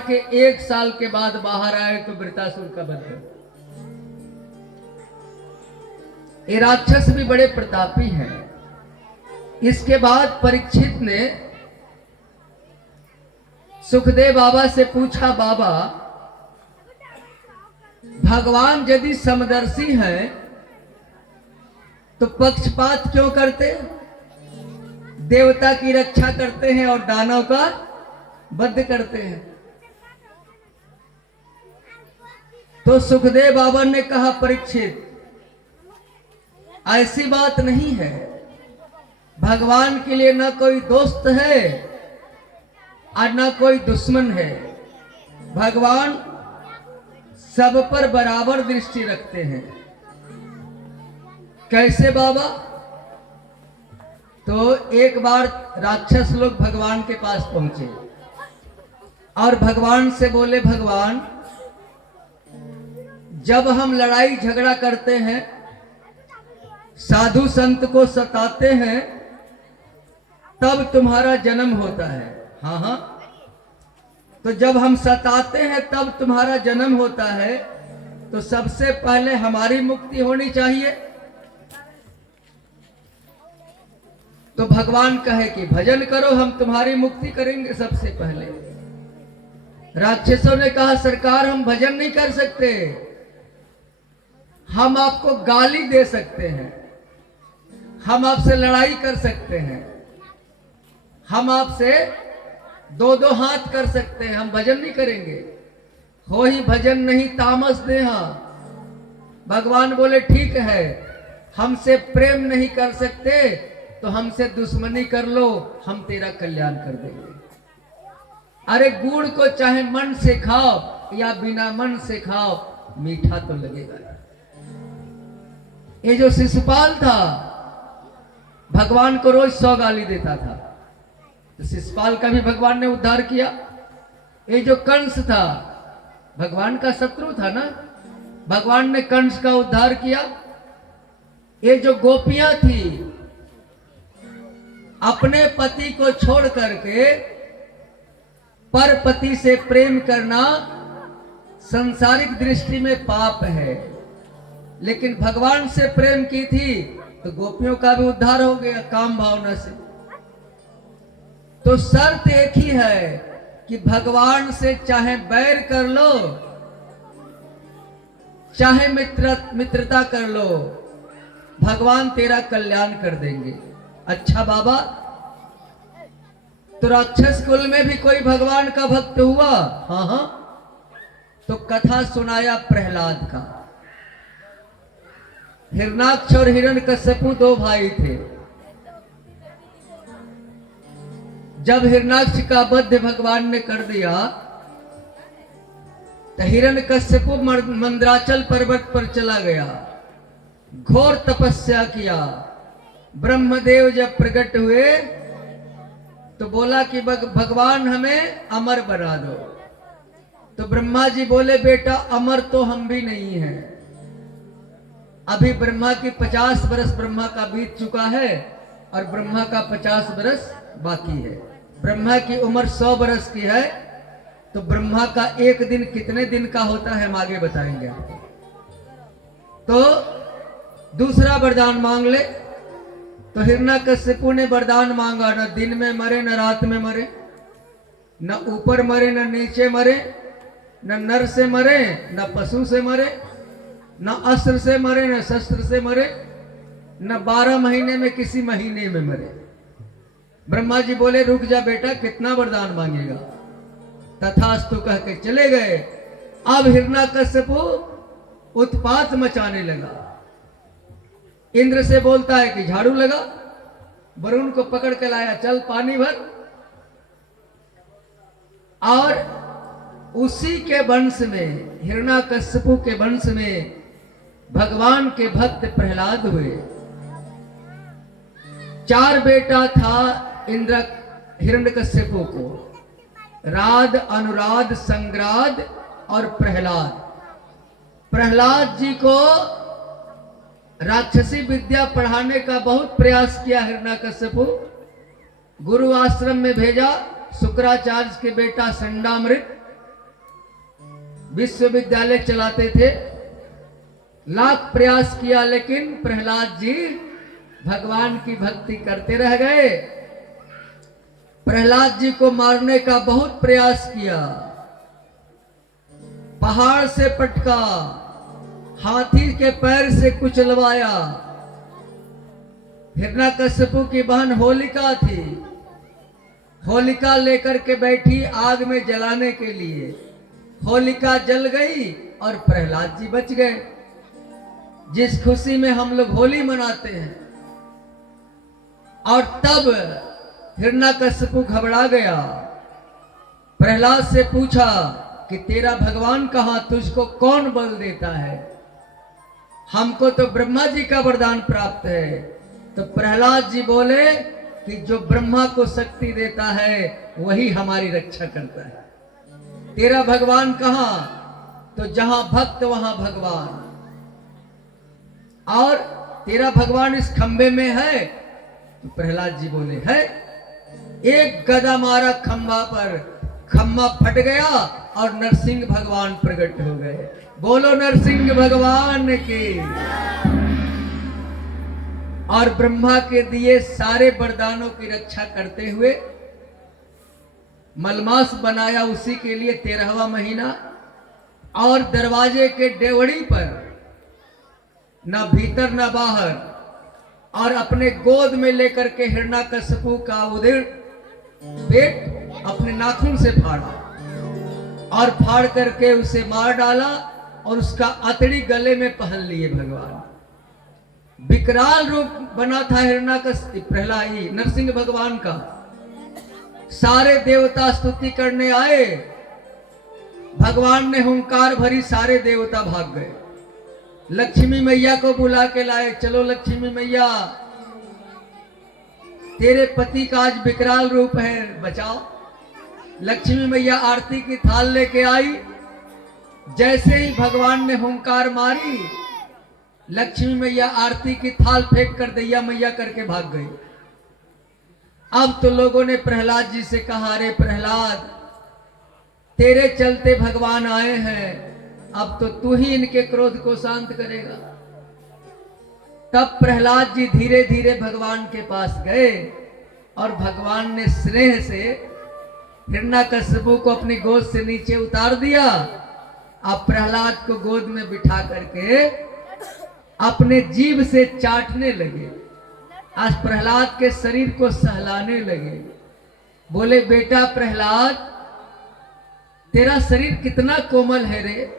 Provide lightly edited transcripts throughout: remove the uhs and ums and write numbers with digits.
के 1 साल के बाद बाहर आए तो वृतासुर का वध हो। ये राक्षस भी बड़े प्रतापी हैं। इसके बाद परीक्षित ने सुखदेव बाबा से पूछा, बाबा भगवान यदि समदर्शी हैं तो पक्षपात क्यों करते? देवता की रक्षा करते हैं और दानव का वध करते हैं। तो सुखदेव बाबा ने कहा, परीक्षित ऐसी बात नहीं है। भगवान के लिए न कोई दोस्त है और न कोई दुश्मन है। भगवान सब पर बराबर दृष्टि रखते हैं। कैसे बाबा? तो एक बार राक्षस लोग भगवान के पास पहुंचे और भगवान से बोले, भगवान जब हम लड़ाई झगड़ा करते हैं, साधु संत को सताते हैं, तब तुम्हारा जन्म होता है। हाँ हाँ, तो जब हम सताते हैं तब तुम्हारा जन्म होता है, तो सबसे पहले हमारी मुक्ति होनी चाहिए। तो भगवान कहे कि भजन करो, हम तुम्हारी मुक्ति करेंगे सबसे पहले। राक्षसों ने कहा, सरकार हम भजन नहीं कर सकते, हम आपको गाली दे सकते हैं, हम आपसे लड़ाई कर सकते हैं, हम आपसे दो दो हाथ कर सकते हैं, हम भजन नहीं करेंगे। हो ही भजन नहीं तामस देहा। भगवान बोले, ठीक है, हमसे प्रेम नहीं कर सकते तो हमसे दुश्मनी कर लो, हम तेरा कल्याण कर देंगे। अरे गुड़ को चाहे मन से खाओ या बिना मन से खाओ, मीठा तो लगेगा। ये जो शिशुपाल था, भगवान को रोज 100 गाली देता था, तो शिशुपाल का भी भगवान ने उद्धार किया। ये जो कंस था, भगवान का शत्रु था ना, भगवान ने कंस का उद्धार किया। ये जो गोपियां थी, अपने पति को छोड़ करके पर पति से प्रेम करना संसारिक दृष्टि में पाप है, लेकिन भगवान से प्रेम की थी तो गोपियों का भी उद्धार हो गया काम भावना से। तो शर्त एक ही है कि भगवान से चाहे बैर कर लो, चाहे मित्रता कर लो, भगवान तेरा कल्याण कर देंगे। अच्छा बाबा, तो राक्षस कुल में भी कोई भगवान का भक्त हुआ? हाँ हाँ, तो कथा सुनाया प्रहलाद का। हिरणाक्ष और हिरण्यकश्यपु 2 भाई थे। जब हिरणाक्ष का वध भगवान ने कर दिया, तो हिरण्यकश्यपु मंदराचल पर्वत पर चला गया, घोर तपस्या किया। ब्रह्मदेव जब प्रकट हुए तो बोला कि भगवान हमें अमर बना दो। तो ब्रह्मा जी बोले, बेटा अमर तो हम भी नहीं हैं। अभी ब्रह्मा की 50 बरस ब्रह्मा का बीत चुका है और ब्रह्मा का 50 बरस बाकी है। ब्रह्मा की उम्र 100 बरस की है, तो ब्रह्मा का एक दिन कितने दिन का होता है हम आगे बताएंगे आपको। तो दूसरा वरदान मांग ले। तो हिरण्यकश्यपु ने वरदान मांगा, न दिन में मरे न रात में मरे, न ऊपर मरे न नीचे मरे, न नर से मरे न पशु से मरे, न अस्त्र से मरे न शस्त्र से मरे, न 12 महीने में किसी महीने में मरे। ब्रह्मा जी बोले, रुक जा बेटा, कितना वरदान मांगेगा? तथास्तु कह के चले गए। अब हिरण्यकश्यपु उत्पात मचाने लगा। इंद्र से बोलता है कि झाड़ू लगा, वरुण को पकड़ के लाया, चल पानी भर। और उसी के वंश में, हिरण्यकश्यपु के वंश में भगवान के भक्त प्रहलाद हुए। 4 बेटा था इंद्र हिरण्यकश्यपु को, राध, अनुराध, संग्राद और प्रहलाद। प्रहलाद जी को राक्षसी विद्या पढ़ाने का बहुत प्रयास किया हिरण्यकश्यपु। गुरु आश्रम में भेजा, शुक्राचार्य के बेटा संडामृत, विश्वविद्यालय चलाते थे। लाख प्रयास किया लेकिन प्रहलाद जी भगवान की भक्ति करते रह गए। प्रहलाद जी को मारने का बहुत प्रयास किया, पहाड़ से पटका, हाथी के पैर से कुचलवाया। हिरण्यकश्यपु की बहन होलिका थी, होलिका लेकर के बैठी आग में जलाने के लिए। होलिका जल गई और प्रहलाद जी बच गए। जिस खुशी में हम लोग होली मनाते हैं। और तब हिरण्यकश्यपु घबरा गया, प्रहलाद से पूछा कि तेरा भगवान कहां, तुझको कौन बल देता है? हमको तो ब्रह्मा जी का वरदान प्राप्त है। तो प्रहलाद जी बोले कि जो ब्रह्मा को शक्ति देता है वही हमारी रक्षा करता है। तेरा भगवान कहां? तो जहां भक्त वहां भगवान। और तेरा भगवान इस खंबे में है? तो प्रहलाद जी बोले है। एक गदा मारा खंबा पर, खंबा फट गया और नरसिंह भगवान प्रकट हो गए। बोलो नरसिंह भगवान की। और ब्रह्मा के दिए सारे वरदानों की रक्षा करते हुए मलमास बनाया उसी के लिए 13वां महीना। और दरवाजे के डेवड़ी पर ना भीतर ना बाहर, और अपने गोद में लेकर के हिरण्यकश्यपु का उदर पेट अपने नाखून से फाड़ा और फाड़ करके उसे मार डाला और उसका अतड़ी गले में पहन लिए भगवान। विकराल रूप बना था हिरण्यकश्यप प्रहलाद नरसिंह भगवान का। सारे देवता स्तुति करने आए, भगवान ने हुंकार भरी, सारे देवता भाग गए। लक्ष्मी मैया को बुला के लाए, चलो लक्ष्मी मैया तेरे पति का आज विकराल रूप है, बचाओ। लक्ष्मी मैया आरती की थाल लेके आई। जैसे ही भगवान ने हुंकार मारी, लक्ष्मी मैया आरती की थाल फेंक कर दैया मैया करके भाग गई। अब तो लोगों ने प्रहलाद जी से कहा, अरे प्रहलाद तेरे चलते भगवान आए हैं, अब तो तू ही इनके क्रोध को शांत करेगा। तब प्रहलाद जी धीरे धीरे भगवान के पास गए और भगवान ने स्नेह से हिरण्यकश्यपु को अपनी गोद से नीचे उतार दिया। अब प्रहलाद को गोद में बिठा करके अपने जीभ से चाटने लगे। आज प्रहलाद के शरीर को सहलाने लगे। बोले बेटा प्रहलाद, तेरा शरीर कितना कोमल है रे,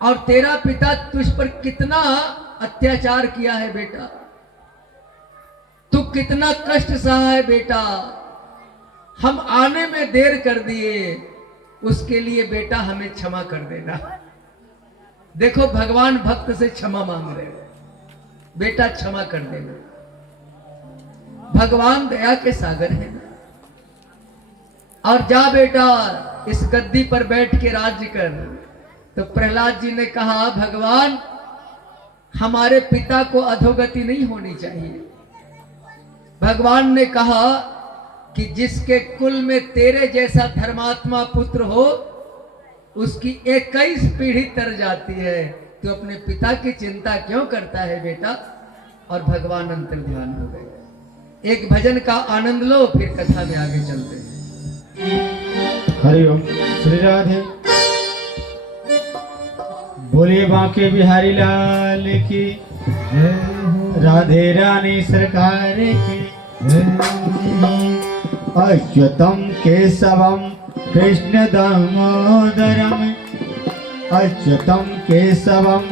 और तेरा पिता तुझ पर कितना अत्याचार किया है बेटा, तू कितना कष्ट सहा है बेटा, हम आने में देर कर दिए, उसके लिए बेटा हमें क्षमा कर देना। देखो भगवान भक्त से क्षमा मांग रहे, बेटा क्षमा कर देना। भगवान दया के सागर है ना। और जा बेटा इस गद्दी पर बैठ के राज्य कर। तो प्रहलाद जी ने कहा, भगवान हमारे पिता को अधोगति नहीं होनी चाहिए। भगवान ने कहा कि जिसके कुल में तेरे जैसा धर्मात्मा पुत्र हो, उसकी 21 पीढ़ी तर जाती है। तो अपने पिता की चिंता क्यों करता है बेटा? और भगवान अंतर ध्यान हो गए। एक भजन का आनंद लो, फिर कथा में आगे चलते हैं। हरिओम श्री राधे। बोले बांके बिहारी लाल की, राधे रानी सरकार की। अच्युतम केशवम कृष्ण दामोदरम, अच्युतम केशवम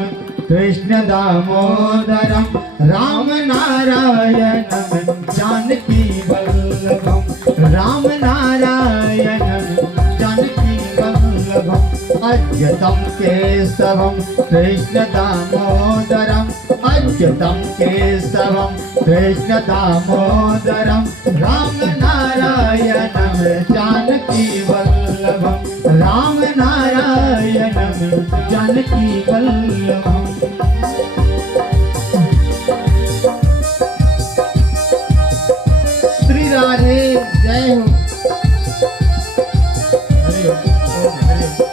कृष्ण दामोदरम, राम नारायणम जानकी वल्लभम, राम नारायणम जानकी वल्लभम। अच्युतम केशवम कृष्ण दामोदरम, अच्युतम केशवम कृष्ण दामोदरम, राम नारायणम जानकी वल्लभम, राम नारायणम जानकी वल्लभम। श्री राधे जय हो। हरि ओम हरि ओम।